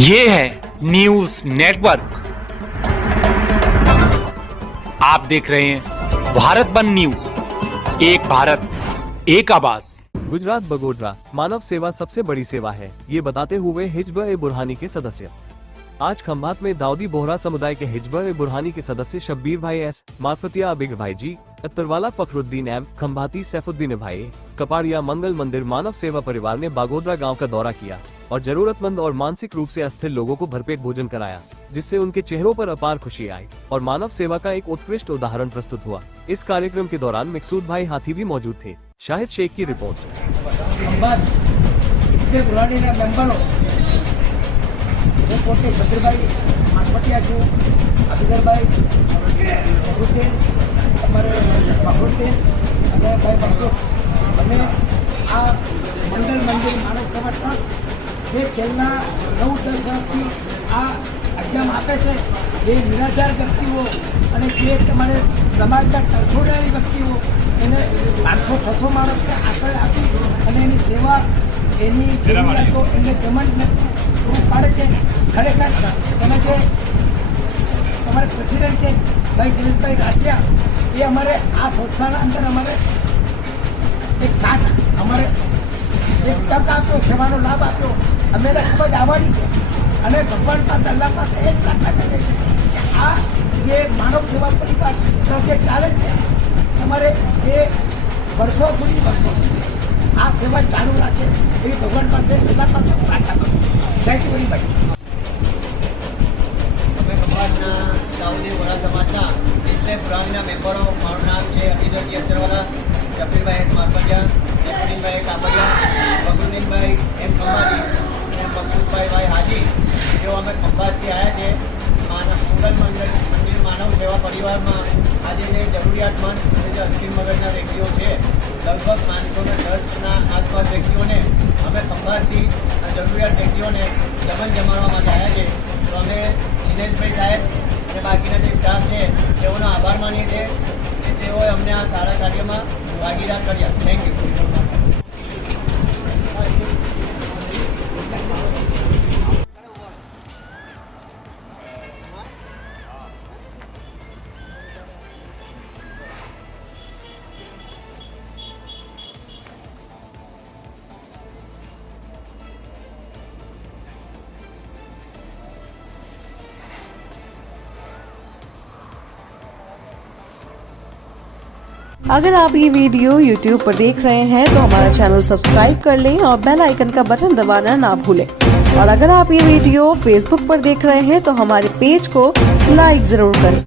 ये है news network. आप देख रहे हैं भारत बंद न्यूज, एक भारत एक आवाज। गुजरात बगोदरा मानव सेवा सबसे बड़ी सेवा है, ये बताते हुए हिजब-ए-बुरहानी के सदस्य आज खंभात में दाऊदी बोहरा समुदाय के हिजब-ए-बुरहानी के सदस्य शब्बीर भाई एस, मार्फतिया अबिग भाई जी, अत्तरवाला फखरुद्दीन एम, खंभाती सैफुद्दीन भाई, कपाड़िया मंगल मंदिर मानव सेवा परिवार ने बागोदरा गांव का दौरा किया और जरूरतमंद और मानसिक रूप से अस्थिर लोगों को भरपेट भोजन कराया, जिससे उनके चेहरों पर अपार खुशी आई और मानव सेवा का एक उत्कृष्ट उदाहरण प्रस्तुत हुआ। इस कार्यक्रम के दौरान मकसूद भाई हाथी भी मौजूद थे। शाहिद शेख की रिपोर्ट। પોતે સદરભાઈ માનવટિયા છું, અબીદરભાઈ સબુદ્દીન, અમારે ફખરુદ્દીન અને ભાઈ મકસૂદ, અમે આ મંડળ મંદિર માનવ સેવા ટ્રસ્ટ જે છેલ્લા 9-10 વર્ષથી આ અભિયાન આપે છે, એ નિરાધાર વ્યક્તિઓ અને જે તમારે સમાજના તરફોડાયેલી વ્યક્તિઓ એને 500-600 માણસને આશ્રય આપી અને એની સેવા એની જરૂરિયાતો એમને જમણને પૂરું પાડે છે। ખરેખર તમે જે તમારે પ્રેસિડેન્ટ છે ભાઈ દિનેશભાઈ રાઠિયા, એ અમારે આ સંસ્થાના અંદર અમારે એક સાથ અમારે એક તક આપ્યો, સેવાનો લાભ આપ્યો, અમે એને ખૂબ જ આભારી છે અને ભગવાન પાસે અલ્લાહ પાસે એક પ્રાર્થના કરીએ છીએ કે આ જે માનવ સેવા પરિવાર જે ચાલે છે તમારે એ વર્ષો સુધી આ સેવા ચાલુ રાખે એવી ભગવાન પાસે અલ્લાહ પાસે પ્રાર્થના કરું। Thank you very much. Dawoodi Bohra સમાજના હિજબ-એ-બુરહાનીના મેમ્બરો, મારું નામ છે અબીદરજી અત્તરવાલા, શબ્બીરભાઈ એસ માર્ફતિયા, સૈફુદ્દીનભાઈ કાપડિયા, ફખરુદ્દીનભાઈ એમ ખંભાતી અને મકસૂદભાઈ હાજી, જેઓ અમે ખંભાતથી આવ્યા છે મંગલ મંદિર માનવ સેવા પરિવારમાં। આજે જે જરૂરિયાતમંદ અને જે અસ્થિર મગજના વ્યક્તિઓ છે, લગભગ 510ના આસપાસ વ્યક્તિઓને અમે ખંભાતથી જરૂરિયાત વ્યક્તિઓને જમણ જમાડવા માટે આવ્યા છે। તો અમે દિનેશભાઈ સાહેબ અને બાકીના જે સ્ટાફ છે તેઓનો આભાર માનીએ છીએ કે તેઓએ અમને આ સારા કાર્યમાં ભાગીદાર કર્યા। Thank you. अगर आप ये वीडियो YouTube पर देख रहे हैं तो हमारा चैनल सब्सक्राइब कर लें और बेल आइकन का बटन दबाना ना भूलें। और अगर आप ये वीडियो Facebook पर देख रहे हैं तो हमारे पेज को लाइक जरूर करें।